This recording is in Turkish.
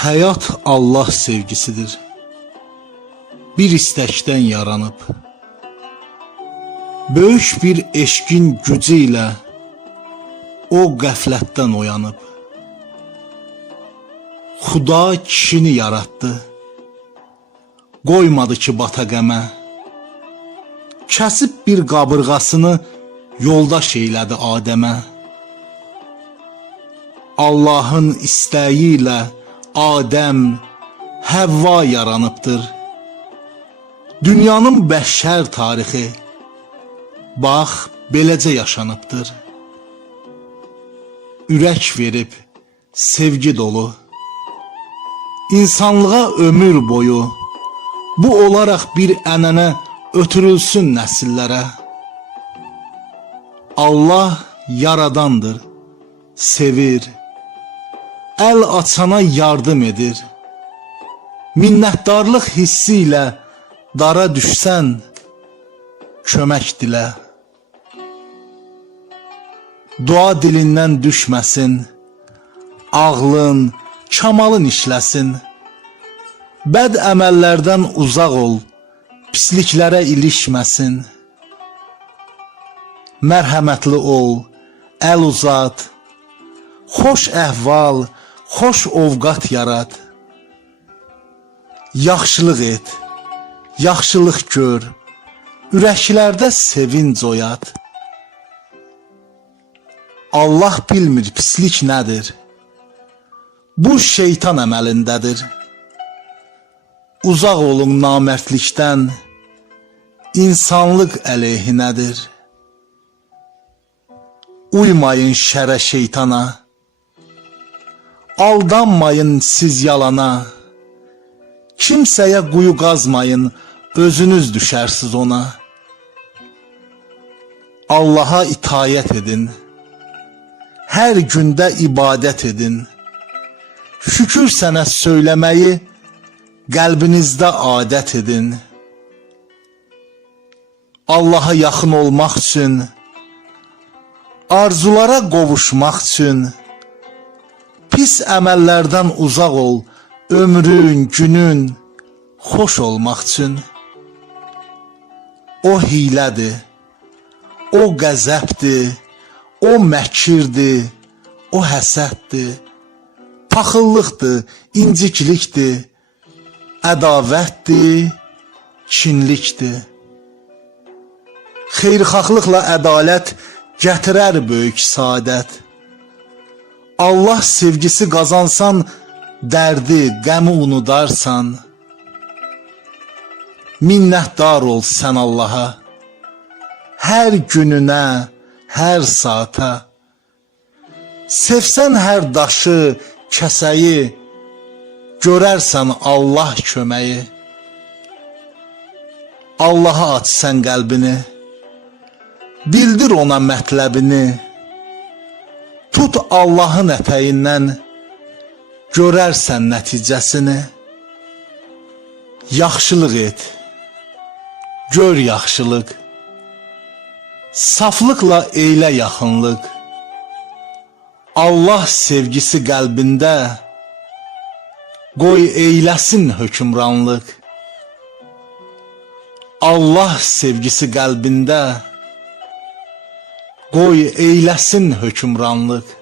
Hayat Allah sevgisidir. Bir istəkdən yaranıb. Böyük bir eşqin gücü ilə o qəflətdən oyanıb. Xuda kişini yaratdı. Qoymadı ki bata qəmə. Kəsib bir qabırğasını yoldaş eylədi Adəmə. Allahın istəyi ilə Adəm, Həvva yaranıbdır. Dünyanın bəşər tarixi bax beləcə yaşanıbdır. Ürək verib sevgi dolu insanlığa ömür boyu bu olaraq bir ənənə ötürülsün nəsillərə. Allah yaradandır, sevir, əl açana yardım edir. Minnətdarlıq hissi ilə dara düşsən, kömək dilə. Dua dilindən düşməsin, ağlın, kamalın işləsin. Bəd əməllərdən uzaq ol, pisliklərə ilişməsin. Mərhəmətli ol, əl uzat, xoş əhval, xoş ovqat yarat. Yaxşılıq et, yaxşılıq gör, ürəklərdə sevinc oyat. Allah bilmir pislik nədir. Bu şeytan əməlindədir. Uzaq olun namərdlikdən, insanlıq əleyhinədir. Uymayın şərə şeytana, aldanmayın siz yalana. Kimsəyə quyu qazmayın, özünüz düşərsiz ona. Allaha itayət edin. Hər gündə ibadət edin. Şükür sənə söyləməyi qəlbinizdə adət edin. Allaha yaxın olmaq üçün, arzulara qovuşmaq üçün pis əməllərdən uzaq ol, ömrün, günün xoş olmaq üçün. O hilədir, o qəzəbdir, o məkirdir, o həsəddir, paxıllıqdır, inciklikdir, ədavətdir, kinlikdir. Xeyirxahlıqla ədalət gətirər böyük saadət. Allah sevgisi qazansan, dərdi, qəmi unudarsan. Minnətdar ol sən Allaha. Hər gününə, hər saata. Sevsən hər daşı, kəsəyi, görərsən Allah köməyi. Allaha aç sən qəlbini. Bildir ona mətləbini. Tut Allahın ətəyindən görərsən nəticəsini. Yaxşılıq et. Gör yaxşılıq. Saflıqla eylə yaxınlıq. Allah sevgisi qəlbində qoy eyləsin hökmranlıq. Allah sevgisi qəlbində qoy eyləsin hökmranlıq.